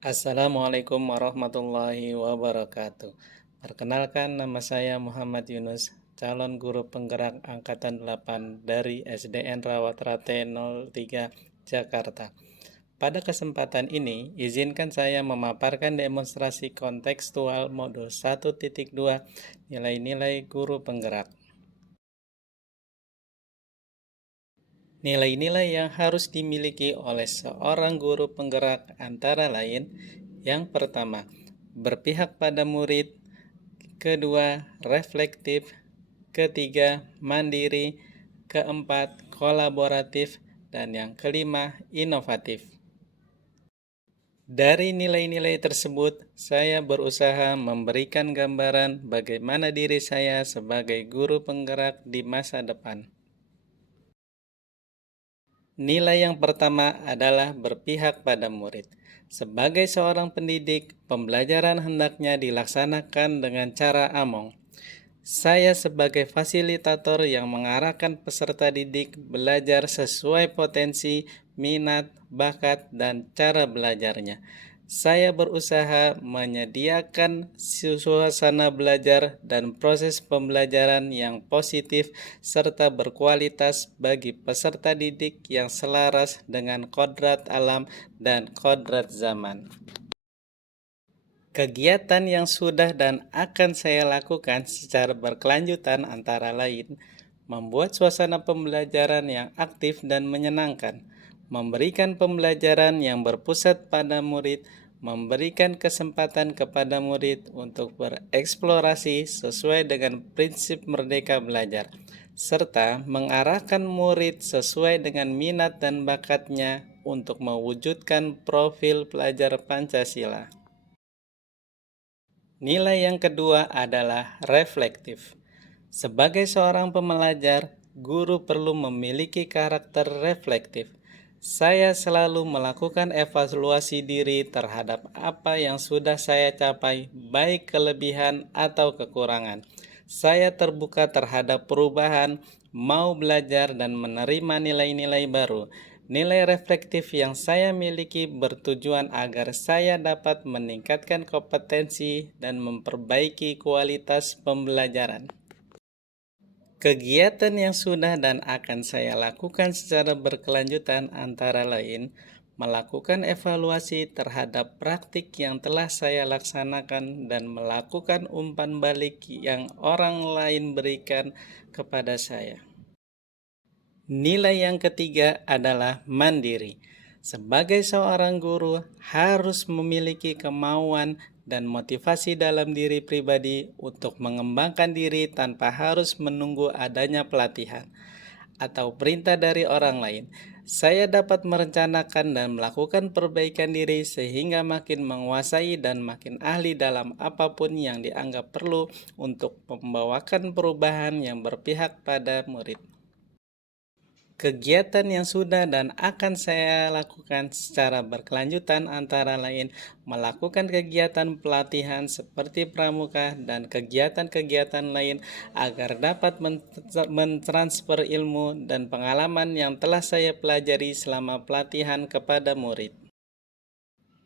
Assalamualaikum warahmatullahi wabarakatuh. Perkenalkan, nama saya Muhammad Yunus, calon guru penggerak Angkatan 8 dari SDN Rawat Rate 03 Jakarta. Pada kesempatan ini, izinkan saya memaparkan demonstrasi kontekstual modul 1.2 nilai-nilai guru penggerak. Nilai-nilai yang harus dimiliki oleh seorang guru penggerak antara lain: yang pertama, berpihak pada murid; kedua, reflektif; ketiga, mandiri; keempat, kolaboratif; dan yang kelima, inovatif. Dari nilai-nilai tersebut, saya berusaha memberikan gambaran bagaimana diri saya sebagai guru penggerak di masa depan. Nilai yang pertama adalah berpihak pada murid. Sebagai seorang pendidik, pembelajaran hendaknya dilaksanakan dengan cara among. Saya sebagai fasilitator yang mengarahkan peserta didik belajar sesuai potensi, minat, bakat, dan cara belajarnya. Saya berusaha menyediakan suasana belajar dan proses pembelajaran yang positif serta berkualitas bagi peserta didik yang selaras dengan kodrat alam dan kodrat zaman. Kegiatan yang sudah dan akan saya lakukan secara berkelanjutan antara lain membuat suasana pembelajaran yang aktif dan menyenangkan, memberikan pembelajaran yang berpusat pada murid, memberikan kesempatan kepada murid untuk bereksplorasi sesuai dengan prinsip merdeka belajar, serta mengarahkan murid sesuai dengan minat dan bakatnya untuk mewujudkan profil pelajar Pancasila. Nilai yang kedua adalah reflektif. Sebagai seorang pembelajar, guru perlu memiliki karakter reflektif. Saya selalu melakukan evaluasi diri terhadap apa yang sudah saya capai, baik kelebihan atau kekurangan. Saya terbuka terhadap perubahan, mau belajar dan menerima nilai-nilai baru. Nilai reflektif yang saya miliki bertujuan agar saya dapat meningkatkan kompetensi dan memperbaiki kualitas pembelajaran. Kegiatan yang sudah dan akan saya lakukan secara berkelanjutan antara lain melakukan evaluasi terhadap praktik yang telah saya laksanakan dan melakukan umpan balik yang orang lain berikan kepada saya. Nilai yang ketiga adalah mandiri. Sebagai seorang guru, harus memiliki kemauan dan motivasi dalam diri pribadi untuk mengembangkan diri tanpa harus menunggu adanya pelatihan atau perintah dari orang lain. Saya dapat merencanakan dan melakukan perbaikan diri sehingga makin menguasai dan makin ahli dalam apapun yang dianggap perlu untuk membawakan perubahan yang berpihak pada murid. Kegiatan yang sudah dan akan saya lakukan secara berkelanjutan antara lain melakukan kegiatan pelatihan seperti pramuka dan kegiatan-kegiatan lain agar dapat mentransfer ilmu dan pengalaman yang telah saya pelajari selama pelatihan kepada murid.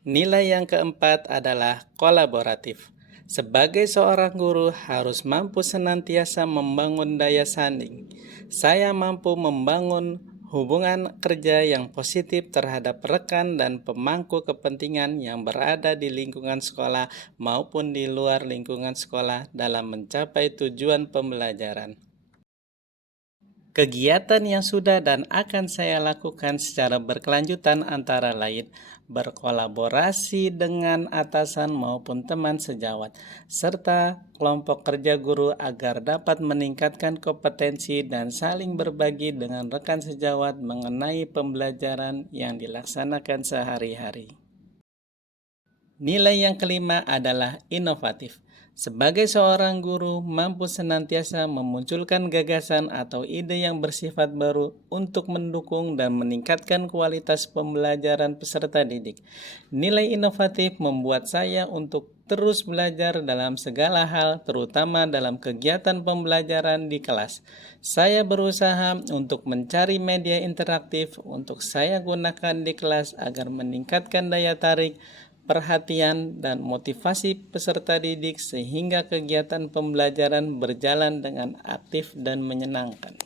Nilai yang keempat adalah kolaboratif. Sebagai seorang guru harus mampu senantiasa membangun daya saing. Saya mampu membangun hubungan kerja yang positif terhadap rekan dan pemangku kepentingan yang berada di lingkungan sekolah maupun di luar lingkungan sekolah dalam mencapai tujuan pembelajaran. Kegiatan yang sudah dan akan saya lakukan secara berkelanjutan antara lain berkolaborasi dengan atasan maupun teman sejawat, serta kelompok kerja guru agar dapat meningkatkan kompetensi dan saling berbagi dengan rekan sejawat mengenai pembelajaran yang dilaksanakan sehari-hari. Nilai yang kelima adalah inovatif. Sebagai seorang guru, mampu senantiasa memunculkan gagasan atau ide yang bersifat baru untuk mendukung dan meningkatkan kualitas pembelajaran peserta didik. Nilai inovatif membuat saya untuk terus belajar dalam segala hal, terutama dalam kegiatan pembelajaran di kelas. Saya berusaha untuk mencari media interaktif untuk saya gunakan di kelas agar meningkatkan daya tarik, perhatian, dan motivasi peserta didik sehingga kegiatan pembelajaran berjalan dengan aktif dan menyenangkan.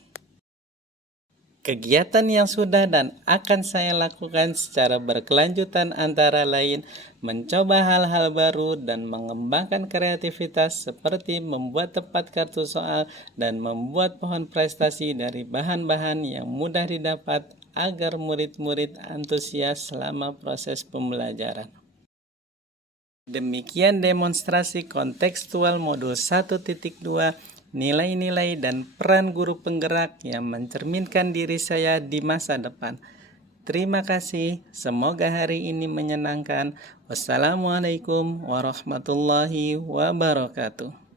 Kegiatan yang sudah dan akan saya lakukan secara berkelanjutan antara lain mencoba hal-hal baru dan mengembangkan kreativitas seperti membuat tepat kartu soal dan membuat pohon prestasi dari bahan-bahan yang mudah didapat agar murid-murid antusias selama proses pembelajaran. Demikian demonstrasi kontekstual modul 1.2 nilai-nilai dan peran guru penggerak yang mencerminkan diri saya di masa depan. Terima kasih, semoga hari ini menyenangkan. Wassalamualaikum warahmatullahi wabarakatuh.